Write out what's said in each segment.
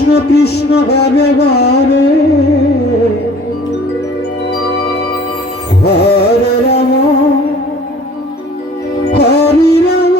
কৃষ্ণ কৃষ্ণ গাবে গাবে হরে রাম, হরি রাম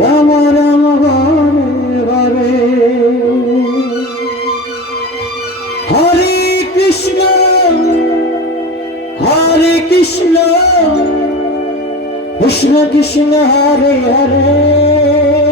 রাম রাম গাবে গাবে হরে কৃষ্ণ হরে কৃষ্ণ কৃষ্ণ কৃষ্ণ হরে হরে।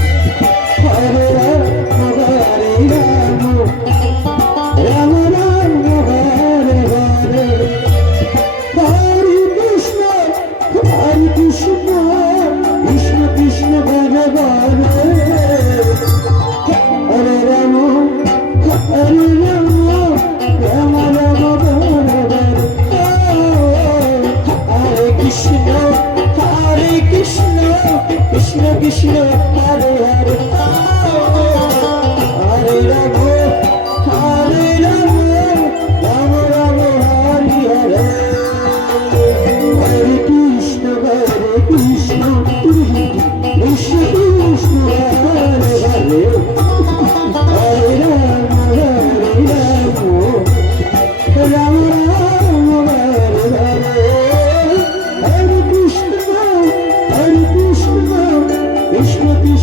কৃষ্ণ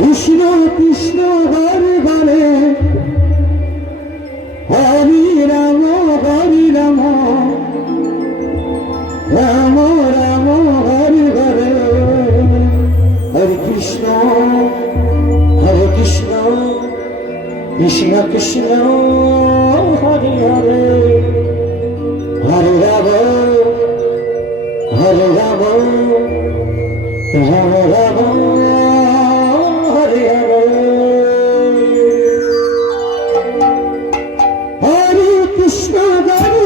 কৃষ্ণ কৃষ্ণ বারে বারে। হরি রাম হরি রাম। রাম রাম, হরি হরে। হরে কৃষ্ণ হরে কৃষ্ণ। কৃষ্ণ কৃষ্ণ, হরি হরে। হরে রাম হরে রাম। রাম রাম।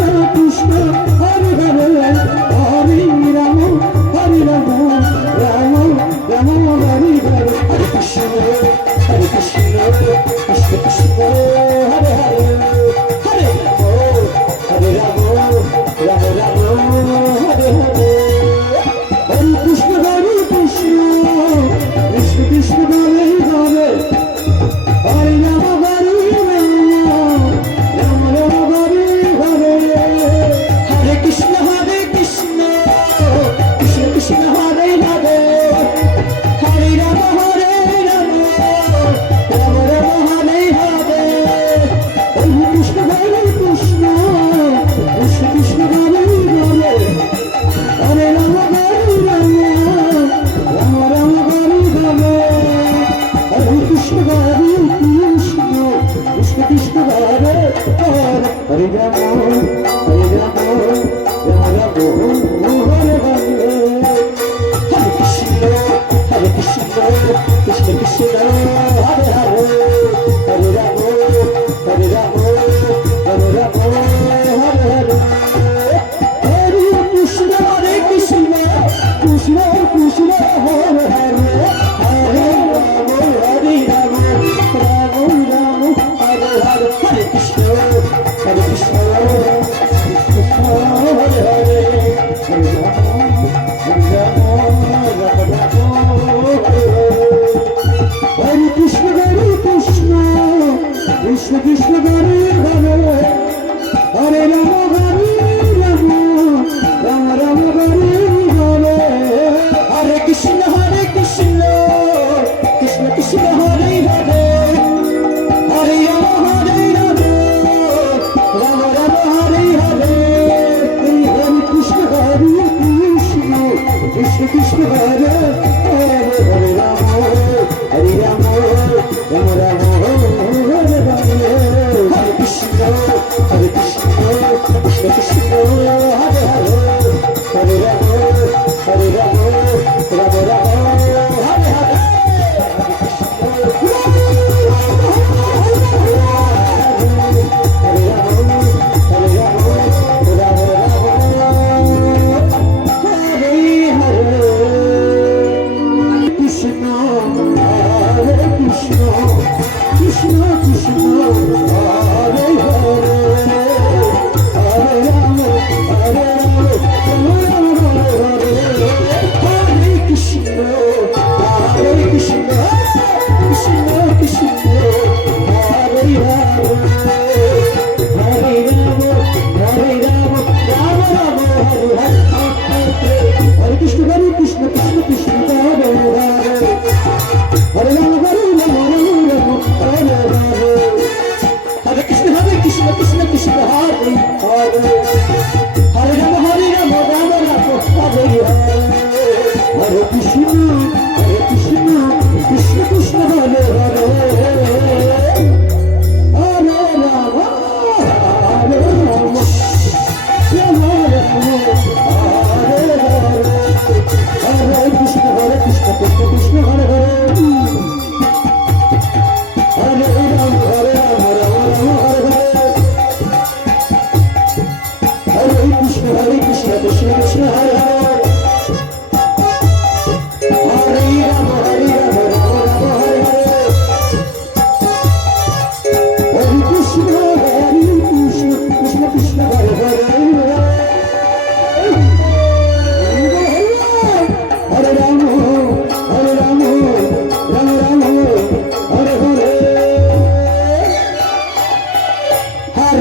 রাধা কৃষ্ণ কৃষ্ণ কৃষ্ণ কৃষ্ণ কৃষ্ণ গরিব হরে রাম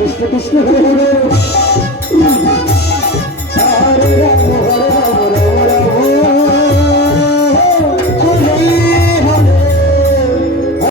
কৃষ্ণ কৃষ্ণ